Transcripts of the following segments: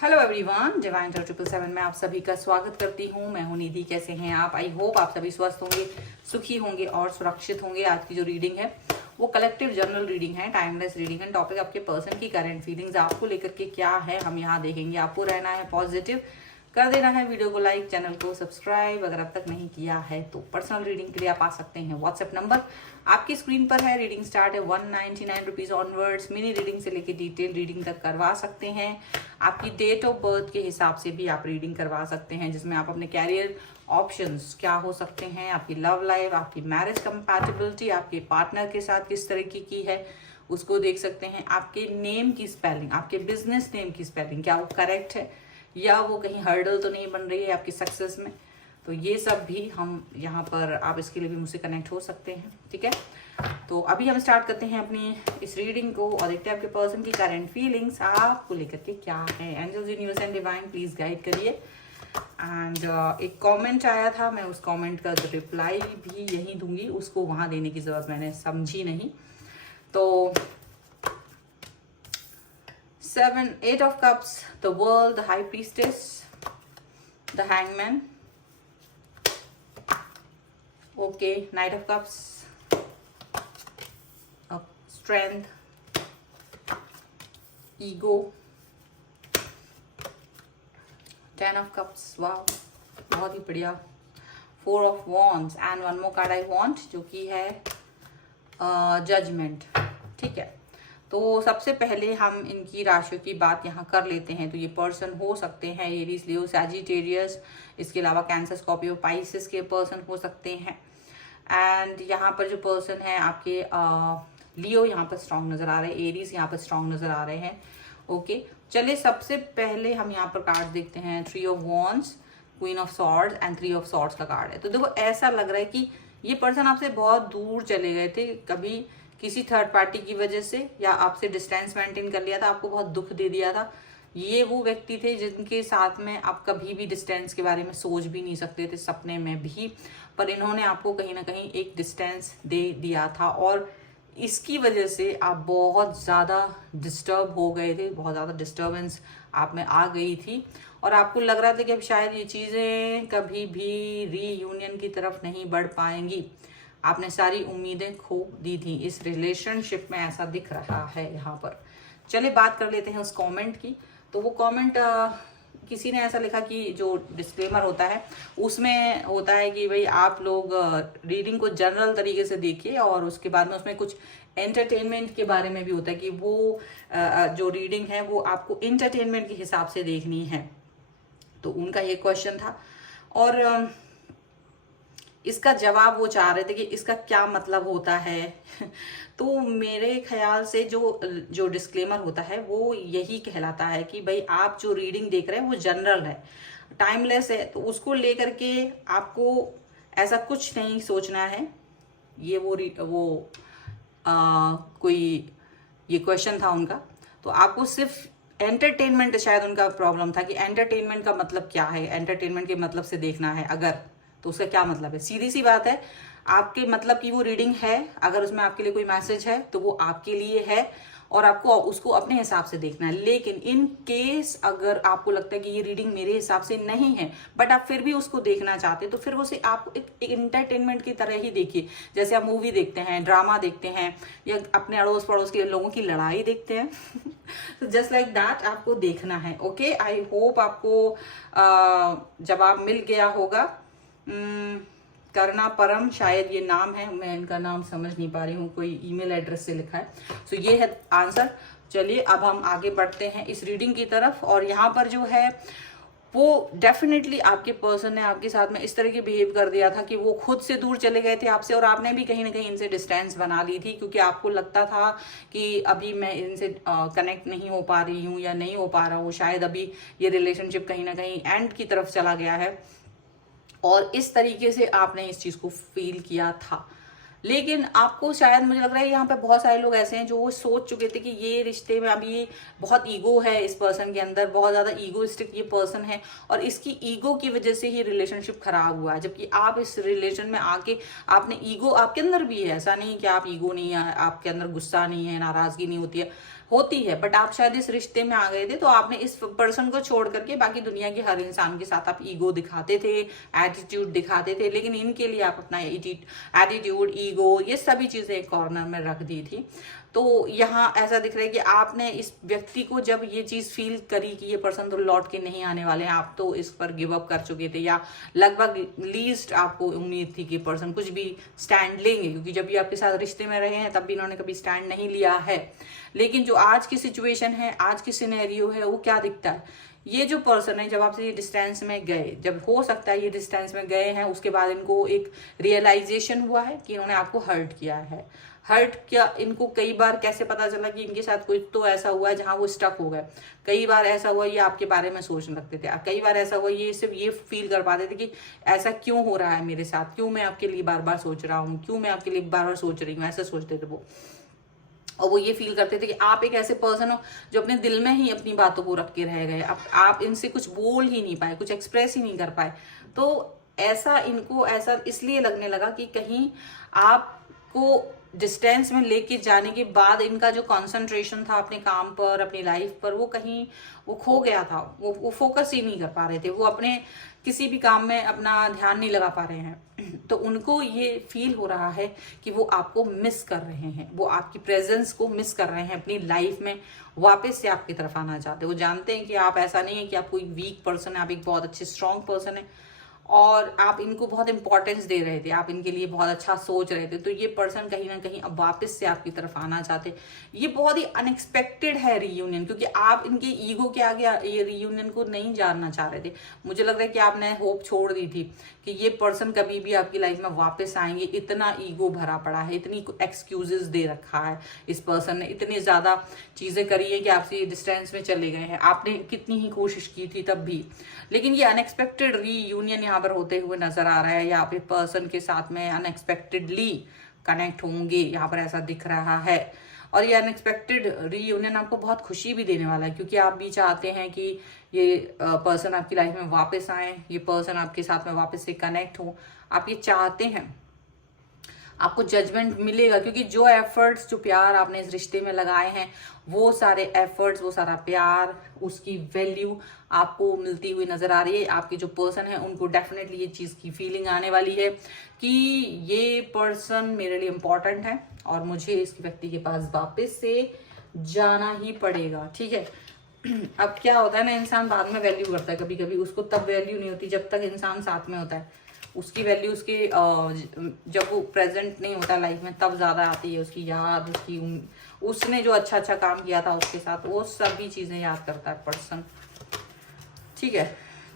Hello everyone, divine 777 में आप सभी का स्वागत करती हूँ। मैं हूँ निधि। कैसे हैं आप? आई होप आप सभी स्वस्थ होंगे, सुखी होंगे और सुरक्षित होंगे। आज की जो रीडिंग है वो कलेक्टिव जनरल रीडिंग है, टाइमलेस रीडिंग है। टॉपिक आपके पर्सन की करंट फीलिंग्स आपको लेकर के क्या है हम यहाँ देखेंगे। आपको रहना है पॉजिटिव, कर देना है वीडियो को लाइक, चैनल को सब्सक्राइब अगर अब तक नहीं किया है तो। पर्सनल रीडिंग के लिए आप आ सकते हैं, व्हाट्सएप नंबर आपकी स्क्रीन पर है। रीडिंग स्टार्ट है 199 रुपीज ऑनवर्ड्स। मिनी रीडिंग से लेके डिटेल रीडिंग तक करवा सकते हैं। आपकी डेट ऑफ बर्थ के हिसाब से भी आप रीडिंग करवा सकते हैं, जिसमें आप अपने कैरियर ऑप्शंस क्या हो सकते हैं, आपकी लव लाइफ, आपकी मैरिज कंपैटिबिलिटी, आपके पार्टनर के साथ किस तरीके की है उसको देख सकते हैं। आपके नेम की स्पेलिंग, आपके बिजनेस नेम की स्पेलिंग क्या वो करेक्ट है या वो कहीं हर्डल तो नहीं बन रही है आपकी सक्सेस में। तो ये सब भी हम यहाँ पर, आप इसके लिए भी मुझसे कनेक्ट हो सकते हैं, ठीक है। तो अभी हम स्टार्ट करते हैं अपनी इस रीडिंग को और देखते हैं आपके पर्सन की करंट फीलिंग्स आपको लेकर के क्या है। Angels, universe and divine please guide करिए। एंड एक कमेंट आया था, मैं उस कमेंट का रिप्लाई भी यहीं दूंगी, उसको वहां देने की जरूरत मैंने समझी नहीं। तो 7, 8 of cups, the world, the high priestess, the hangman, okay, knight of cups, strength, ego, 10 of cups, wow, बहुत ही बढ़िया। 4 of wands and one more card I want, जो कि है जजमेंट, ठीक है। तो सबसे पहले हम इनकी राशियों की बात यहाँ कर लेते हैं। तो ये पर्सन हो सकते हैं एरीज, लियो, सैजिटेरियस, इसके अलावा कैंसर, स्कॉर्पियो, पाइसेस के पर्सन हो सकते हैं। एंड यहाँ पर जो पर्सन है आपके लियो यहाँ पर स्ट्रांग नजर आ रहे हैं, एरीज यहाँ पर स्ट्रांग नजर आ रहे हैं। ओके, चलिए सबसे पहले हम यहाँ पर कार्ड देखते हैं। 3 of wands, queen of swords and 3 of swords का कार्ड है। तो देखो ऐसा लग रहा है कि ये पर्सन आपसे बहुत दूर चले गए थे, कभी किसी थर्ड पार्टी की वजह से, या आपसे डिस्टेंस मेंटेन कर लिया था, आपको बहुत दुख दे दिया था। ये वो व्यक्ति थे जिनके साथ में आप कभी भी डिस्टेंस के बारे में सोच भी नहीं सकते थे, सपने में भी। पर इन्होंने आपको कहीं ना कहीं एक डिस्टेंस दे दिया था और इसकी वजह से आप बहुत ज़्यादा डिस्टर्ब हो गए थे, बहुत ज़्यादा डिस्टर्बेंस आप में आ गई थी और आपको लग रहा था कि अब शायद ये चीज़ें कभी भी रीयूनियन की तरफ नहीं बढ़ पाएंगी। आपने सारी उम्मीदें खो दी थी इस रिलेशनशिप में, ऐसा दिख रहा है यहाँ पर। चलिए बात कर लेते हैं उस कमेंट की। तो वो कमेंट किसी ने ऐसा लिखा कि जो डिस्क्लेमर होता है उसमें होता है कि भाई आप लोग रीडिंग को जनरल तरीके से देखिए और उसके बाद में उसमें कुछ एंटरटेनमेंट के बारे में भी होता है कि वो जो रीडिंग है वो आपको एंटरटेनमेंट के हिसाब से देखनी है। तो उनका ये क्वेश्चन था और इसका जवाब वो चाह रहे थे कि इसका क्या मतलब होता है। तो मेरे ख्याल से जो डिस्क्लेमर होता है वो यही कहलाता है कि भाई आप जो रीडिंग देख रहे हैं वो जनरल है, टाइमलेस है, तो उसको लेकर के आपको ऐसा कुछ नहीं सोचना है। ये वो कोई ये क्वेश्चन था उनका। तो आपको सिर्फ एंटरटेनमेंट, शायद उनका प्रॉब्लम था कि एंटरटेनमेंट का मतलब क्या है, एंटरटेनमेंट के मतलब से देखना है अगर, तो उसका क्या मतलब है। सीधी सी बात है, आपके मतलब की वो रीडिंग है, अगर उसमें आपके लिए कोई मैसेज है तो वो आपके लिए है और आपको उसको अपने हिसाब से देखना है। लेकिन इन केस अगर आपको लगता है कि ये रीडिंग मेरे हिसाब से नहीं है बट आप फिर भी उसको देखना चाहते हैं, तो फिर उसे आप एक एंटरटेनमेंट की तरह ही देखिए। जैसे आप मूवी देखते हैं, ड्रामा देखते हैं या अपने अड़ोस पड़ोस के लोगों की लड़ाई देखते हैं। तो जस्ट लाइक दैट आपको देखना है। ओके, आई होप आपको जवाब मिल गया होगा। करना परम शायद ये नाम है, मैं इनका नाम समझ नहीं पा रही हूँ, कोई ईमेल एड्रेस से लिखा है। सो ये है आंसर। चलिए अब हम आगे बढ़ते हैं इस रीडिंग की तरफ। और यहाँ पर जो है वो डेफिनेटली आपके पर्सन ने आपके साथ में इस तरह की बिहेव कर दिया था कि वो खुद से दूर चले गए थे आपसे और आपने भी कहीं ना कहीं इनसे डिस्टेंस बना ली थी, क्योंकि आपको लगता था कि अभी मैं इनसे कनेक्ट नहीं हो पा रही हूँ या नहीं हो पा रहा हूँ, शायद अभी ये रिलेशनशिप कहीं ना कहीं एंड की तरफ चला गया है और इस तरीके से आपने इस चीज को फील किया था। लेकिन आपको शायद, मुझे लग रहा है यहाँ पे बहुत सारे लोग ऐसे हैं जो वो सोच चुके थे कि ये रिश्ते में अभी बहुत ईगो है इस पर्सन के अंदर, बहुत ज्यादा ईगोइस्टिक ये पर्सन है और इसकी ईगो की वजह से ही रिलेशनशिप खराब हुआ है। जबकि आप इस रिलेशन में आके आपने ईगो आपके अंदर भी है, ऐसा नहीं कि आप ईगो नहीं है, आपके अंदर गुस्सा नहीं है, नाराजगी नहीं होती है, होती है, बट आप शायद इस रिश्ते में आ गए थे तो आपने इस पर्सन को छोड़ करके बाकी दुनिया के हर इंसान के साथ आप ईगो दिखाते थे, एटीट्यूड दिखाते थे, लेकिन इनके लिए आप अपना एटीट्यूड, ईगो, ये सभी चीजें एक कॉर्नर में रख दी थी। तो यहाँ ऐसा दिख रहा है कि आपने इस व्यक्ति को जब ये चीज फील करी कि ये पर्सन तो लौट के नहीं आने वाले हैं, आप तो इस पर गिव अप कर चुके थे, या लगभग लीस्ट आपको उम्मीद थी कि पर्सन कुछ भी स्टैंड लेंगे, क्योंकि जब ये आपके साथ रिश्ते में रहे हैं तब भी इन्होंने कभी स्टैंड नहीं लिया है। लेकिन जो आज की सिचुएशन है, आज की सिनेरियो है, वो क्या दिखता है, ये जो पर्सन है जब आपसे ये डिस्टेंस में गए, जब हो सकता है ये डिस्टेंस में गए हैं, उसके बाद इनको एक रियलाइजेशन हुआ है कि इन्होंने आपको हर्ट किया है। हर्ट क्या, इनको कई बार कैसे पता चला कि इनके साथ कुछ तो ऐसा हुआ है जहां वो स्टक हो गए। कई बार ऐसा हुआ ये आपके बारे में सोचने लगते थे, कई बार ऐसा हुआ ये सिर्फ ये फील कर पाते थे कि ऐसा क्यों हो रहा है मेरे साथ, क्यों मैं आपके लिए बार बार सोच रहा हूँ, क्यों मैं आपके लिए बार बार सोच रही हूँ, ऐसा सोचते थे वो। और वो ये फील करते थे कि आप एक ऐसे पर्सन हो जो अपने दिल में ही अपनी बातों को रख के रह गए, आप इनसे कुछ बोल ही नहीं पाए, कुछ एक्सप्रेस ही नहीं कर पाए। तो ऐसा इनको ऐसा इसलिए लगने लगा कि कहीं आपको डिस्टेंस में लेके जाने के बाद इनका जो कंसंट्रेशन था अपने काम पर, अपनी लाइफ पर, वो कहीं वो खो गया था, वो फोकस ही नहीं कर पा रहे थे, वो अपने किसी भी काम में अपना ध्यान नहीं लगा पा रहे हैं। तो उनको ये फील हो रहा है कि वो आपको मिस कर रहे हैं, वो आपकी प्रेजेंस को मिस कर रहे हैं, अपनी लाइफ में वापस से आपकी तरफ आना चाहते हैं। वो जानते हैं कि आप ऐसा नहीं है कि आप कोई वीक पर्सन है, आप एक बहुत अच्छे स्ट्रांग पर्सन है और आप इनको बहुत इंपॉर्टेंस दे रहे थे, आप इनके लिए बहुत अच्छा सोच रहे थे। तो ये पर्सन कहीं ना कहीं अब वापस से आपकी तरफ आना चाहते। ये बहुत ही अनएक्सपेक्टेड है रीयूनियन, क्योंकि आप इनके ईगो के आगे ये रीयूनियन को नहीं जानना चाह रहे थे। मुझे लग रहा है कि आपने होप छोड़ दी थी कि ये पर्सन कभी भी आपकी लाइफ में वापस आएंगे। इतना ईगो भरा पड़ा है, इतनी एक्सक्यूजेस दे रखा है इस पर्सन ने, इतनी ज्यादा चीजें करी है कि आपसे ये डिस्टेंस में चले गए हैं, आपने कितनी ही कोशिश की थी तब भी। लेकिन ये अनएक्सपेक्टेड रीयूनियन यहाँ पर होते हुए नजर आ रहा है, यहाँ पे पर्सन के साथ में अनएक्सपेक्टेडली कनेक्ट होंगे, यहाँ पर ऐसा दिख रहा है। और ये अनएक्सपेक्टेड रीयूनियन आपको बहुत खुशी भी देने वाला है, क्योंकि आप भी चाहते हैं कि ये पर्सन आपकी लाइफ में वापस आए, ये पर्सन आपके साथ में वापस से कनेक्ट हो, आप ये चाहते हैं। आपको जजमेंट मिलेगा, क्योंकि जो एफर्ट्स, जो प्यार आपने इस रिश्ते में लगाए हैं, वो सारे एफर्ट्स, वो सारा प्यार, उसकी वैल्यू आपको मिलती हुई नजर आ रही है। आपके जो पर्सन है उनको डेफिनेटली ये चीज की फीलिंग आने वाली है कि ये पर्सन मेरे लिए इंपॉर्टेंट है और मुझे इस व्यक्ति के पास वापस से जाना ही पड़ेगा। ठीक है। अब क्या होता है ना, इंसान बाद में वैल्यू करता है, कभी कभी उसको तब वैल्यू नहीं होती जब तक इंसान साथ में होता है। उसकी वैल्यू उसके जब वो प्रेजेंट नहीं होता लाइफ में तब ज्यादा आती है, उसकी याद, उसने जो अच्छा अच्छा काम किया था उसके साथ, वो सभी चीजें याद करता है पर्सन। ठीक है।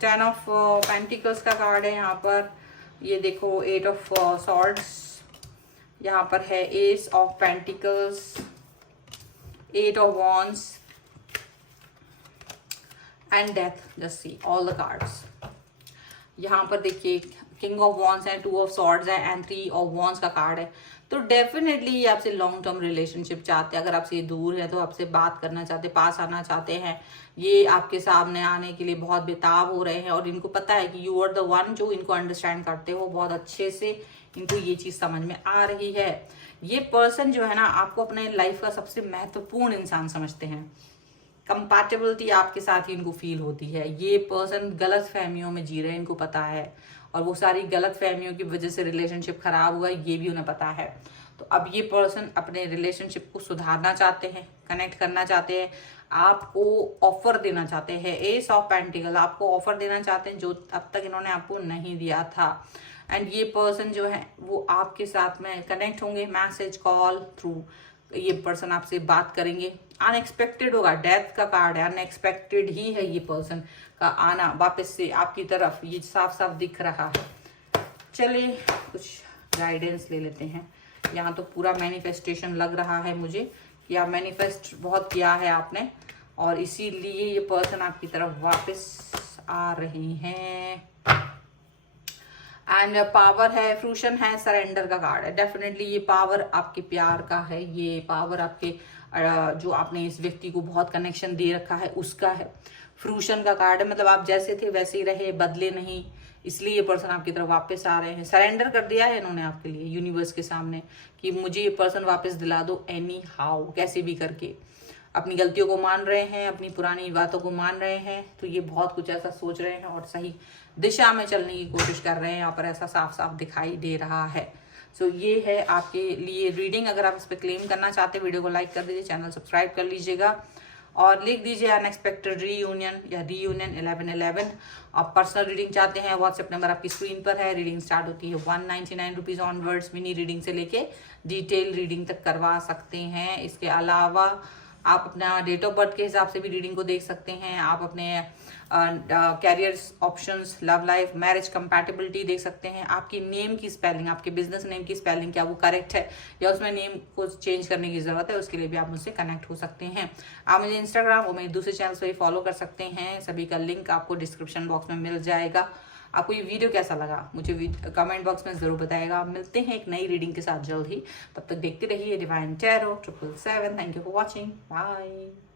10 ऑफ पेंटिकल्स का कार्ड है यहाँ पर। ये देखो 8 ऑफ सॉर्ड्स यहाँ पर है, S of pentacles, 8 of wands and death. Just see all the cards. यहाँ पर देखिए किंग ऑफ वॉन्ड्स है, 2 ऑफ सॉर्ड्स है एंड 3 ऑफ वॉन्ड्स का कार्ड है। तो डेफिनेटली ये आपसे लॉन्ग टर्म रिलेशनशिप चाहते हैं। अगर आपसे ये दूर है तो आपसे बात करना चाहते, पास आना चाहते हैं। ये आपके सामने आने के लिए बहुत बेताब हो रहे हैं और इनको पता है कि यू आर द वन जो इनको अंडरस्टैंड करते हो बहुत अच्छे से। इनको ये चीज समझ में आ रही है। ये पर्सन जो है ना, आपको अपने लाइफ का सबसे महत्वपूर्ण इंसान समझते हैं। कंपैटिबिलिटी आपके साथ ही इनको फील होती है। ये पर्सन गलत फहमियों में जी रहे हैं, इनको पता है, और वो सारी गलत फहमियों की वजह से रिलेशनशिप खराब हुआ ये भी उन्हें पता है। तो अब ये पर्सन अपने रिलेशनशिप को सुधारना चाहते हैं, कनेक्ट करना चाहते हैं, आपको ऑफर देना चाहते हैं। एस ऑफ पेंटिकल आपको ऑफर देना चाहते हैं जो अब तक इन्होंने आपको नहीं दिया था। एंड ये पर्सन जो है वो आपके साथ में कनेक्ट होंगे, मैसेज, कॉल थ्रू ये पर्सन आपसे बात करेंगे। अनएक्सपेक्टेड होगा, डेथ का कार्ड है, अनएक्सपेक्टेड ही है ये पर्सन का आना वापस से आपकी तरफ, ये साफ साफ दिख रहा है। चलिए कुछ गाइडेंस ले लेते हैं। यहाँ तो पूरा मैनिफेस्टेशन लग रहा है मुझे कि आप मैनिफेस्ट बहुत किया है आपने और इसीलिए ये पर्सन आपकी तरफ वापस आ रहे हैं। एंड पावर है, फ्रूशन है, सरेंडर का कार्ड है। डेफिनेटली ये पावर आपके प्यार का है, ये पावर आपके जो आपने इस व्यक्ति को बहुत कनेक्शन दे रखा है उसका है। फ्रूशन का कार्ड है, मतलब आप जैसे थे वैसे ही रहे, बदले नहीं, इसलिए ये पर्सन आपकी तरफ वापस आ रहे हैं। सरेंडर कर दिया है इन्होंने आपके लिए यूनिवर्स के सामने कि मुझे ये पर्सन वापस दिला दो एनी हाउ, कैसे भी करके। अपनी गलतियों को मान रहे हैं, अपनी पुरानी बातों को मान रहे हैं, तो ये बहुत कुछ ऐसा सोच रहे हैं और सही दिशा में चलने की कोशिश कर रहे हैं। यहाँ पर ऐसा साफ साफ दिखाई दे रहा है। सो ये है आपके लिए रीडिंग। अगर आप इस पर क्लेम करना चाहते हैं, वीडियो को लाइक कर दीजिए, चैनल सब्सक्राइब कर लीजिएगा और लिख दीजिए अनएक्सपेक्टेड रीयूनियन या रीयूनियन 1111। आप पर्सनल रीडिंग चाहते हैं, व्हाट्सएप नंबर आपकी स्क्रीन पर है। रीडिंग स्टार्ट होती है 199 रुपीज़ ऑनवर्ड्स। मिनी रीडिंग से लेके डिटेल रीडिंग तक करवा सकते हैं। इसके अलावा आप अपना डेट ऑफ बर्थ के हिसाब से भी रीडिंग को देख सकते हैं। आप अपने career options, love life, marriage compatibility देख सकते हैं। आपकी नेम की स्पेलिंग, आपके बिजनेस नेम की स्पेलिंग क्या वो करेक्ट है या उसमें नेम को चेंज करने की जरूरत है, उसके लिए भी आप मुझसे कनेक्ट हो सकते हैं। आप मुझे इंस्टाग्राम और मेरे दूसरे चैनल पर भी फॉलो कर सकते हैं। सभी का लिंक आपको डिस्क्रिप्शन बॉक्स में मिल जाएगा। आपको ये वीडियो कैसा लगा मुझे कमेंट बॉक्स में जरूर बताएगा। मिलते हैं एक नई रीडिंग के साथ जल्द ही। तब तक देखते रहिए divine tarot 777। Thank you for watching. Bye.